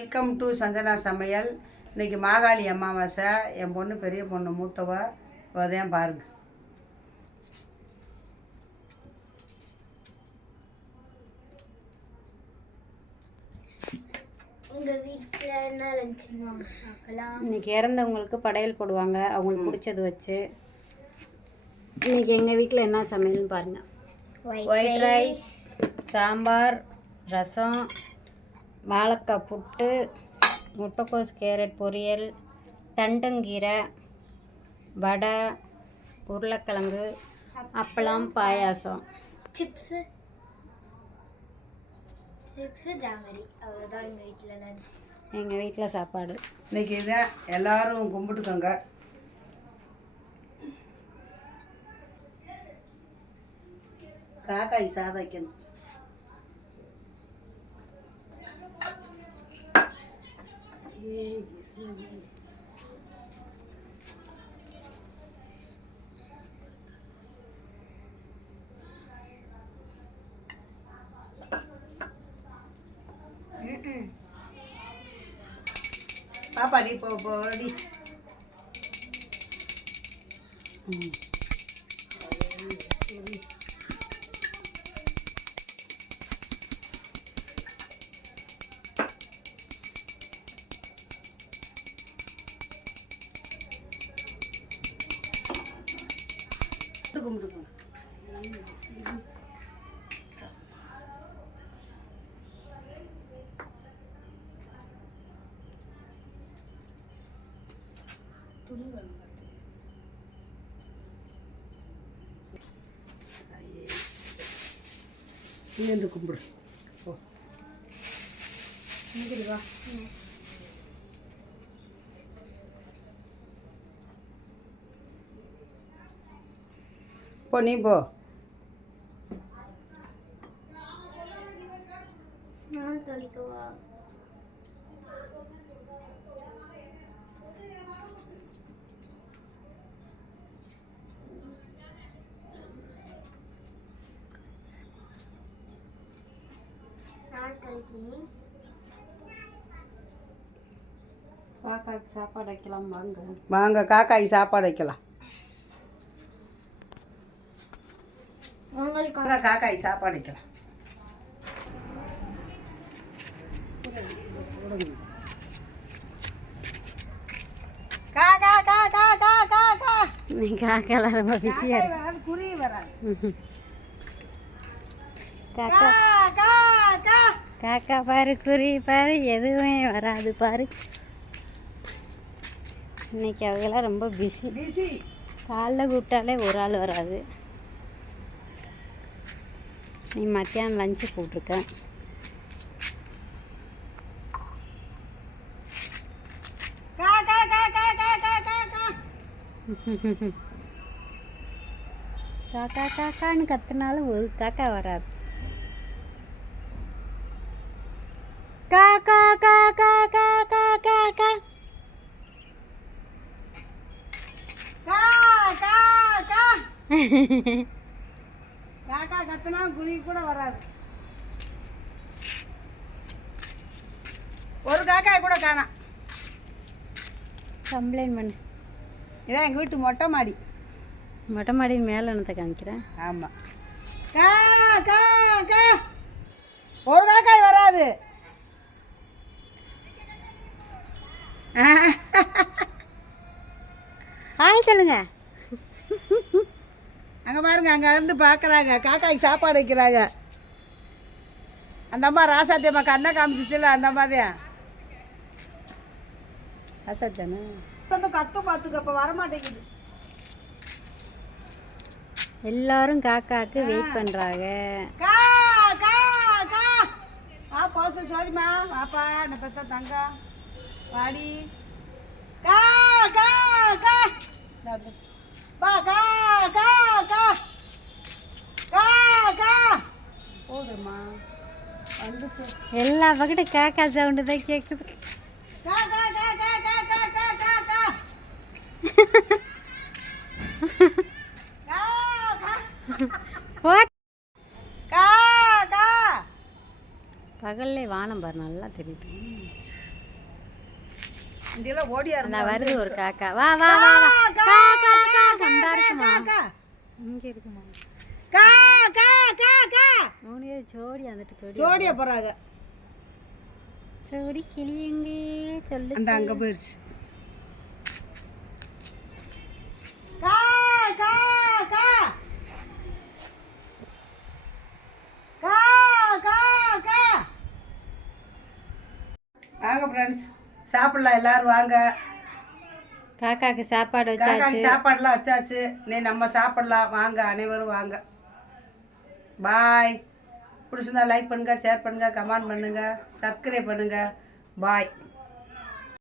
Welcome to Sanjana சமையல். இன்றைக்கி மாகாளி அமாவாசை. என் பொண்ணு பெரிய பொண்ணு மூத்தவ உதயம் பாருங்க. இன்னைக்கு இறந்தவங்களுக்கு படையல் போடுவாங்க, அவங்களுக்கு பிடிச்சது வச்சு. இன்னைக்கு எங்கள் வீட்டில் என்ன சமையல்னு பாருங்கள். ஒயிட் ரைஸ், சாம்பார், ரசம், வாழைக்காய் புட்டு, முட்டைக்கோஸ் கேரட் பொரியல், தண்டங்கீரை, வடை, உருளைக்கிழங்கு, அப்பளம், பாயாசம், சிப்ஸு ஜாங்கரி. அவ்வளோதான் எங்கள் வீட்டில் லஞ்ச். எங்கள் வீட்டில் சாப்பாடு. இன்னைக்கு இதான் எல்லாரும் கும்பிட்டுக்கோங்க. காக்காய் சாதம் வைக்கணும். பாப்பா நீ போடி. கும்பிட்டு நீ வந்து கும்பிடு. ஓ வா. போ நீ போ. நான் தொலைக்கவா? காக்காய்க்கு சாப்பாடு வைக்கலாம் வாங்க. வாங்க காக்காய்க்கு சாப்பாடு வைக்கலாம். வாங்க காக்காய் சாப்பாடு வைக்கலாம். காக்காலாம் ரொம்ப பிஸியாக இருக்கு. குருவி வராது. காக்கா காக்கா பாரு, குருவி பாரு, எதுவுமே வராது பாரு. இன்னைக்கு அவங்களாம் ரொம்ப பிஸி. காலைல கூப்பிட்டாலே ஒரு ஆள் வராது. நீ மத்தியானம் லஞ்சு போட்டிருக்க. காக்கா காக்கான்னு கத்துனாலும் ஒரு காக்கா வராது. காக்கா காக்கா காக்கா காக்கா காக்கா கத்துனா குருவி கூட வராது. ஒரு காக்காய் கூட காணோம். கம்ப்ளைண்ட் பண்ணு. இதான் எங்கள் வீட்டு மொட்டை மாடி. மொட்டை மாடியின் மேலே என்னத்தை காமிக்கிறேன். ஆமாம். ஒரு காக்காய் வராது. ஹாய் சொல்லுங்க. அங்கே பாருங்க, அங்கே இருந்து பார்க்குறாங்க, காக்காய்க்கு சாப்பாடு வைக்கிறாங்க. அந்த அம்மா ராசாத்தி அம்மா கண்ணை காமிச்சிச்சுல, அந்த அம்மாதியா ராசாத்தானே வந்து கத்து பார்த்துக்க. இப்போ வரமாட்டேங்குது. எல்லாரும் காக்காக்கு வெயிட் பண்ணுறாங்க. வா போச சோதிமா வாப்பா, என்ன பெத்த தங்கா வாடி. போதுமா வந்துச்சு. எல்லா பக்கத்தும் காக்கா சவுண்டு தான் கேட்குது. பகல்லே வானம் பாரு நல்லா தெரியுது. இங்கெல்லாம் ஓடியா அந்த வருது ஒரு காக்கா. வா வா வா வா. கா கா கா கண்டா இருக்குமா? இங்க இருக்குமா? கா கா கா கா மூணு ஜோடி வந்துட்டு ஜோடியா போறாங்க. ஜோடி கிளியங்க சொல்லு. அந்த அங்க போயிருச்சு. கா கா கா கா கா கா. வாங்க ஃப்ரெண்ட்ஸ், சாப்பிடலாம் எல்லாரும் வாங்க. காக்காக்கு சாப்பாடு வச்சாச்சு. காக்காக்கு சாப்பாடுலாம் வச்சாச்சு. நீ நம்ம சாப்பிடலாம் வாங்க, அனைவரும் வாங்க. பாய். பிடிச்சிருந்தா லைக் பண்ணுங்க, ஷேர் பண்ணுங்க, கமெண்ட் பண்ணுங்க, சப்ஸ்கிரைப் பண்ணுங்க. பாய்.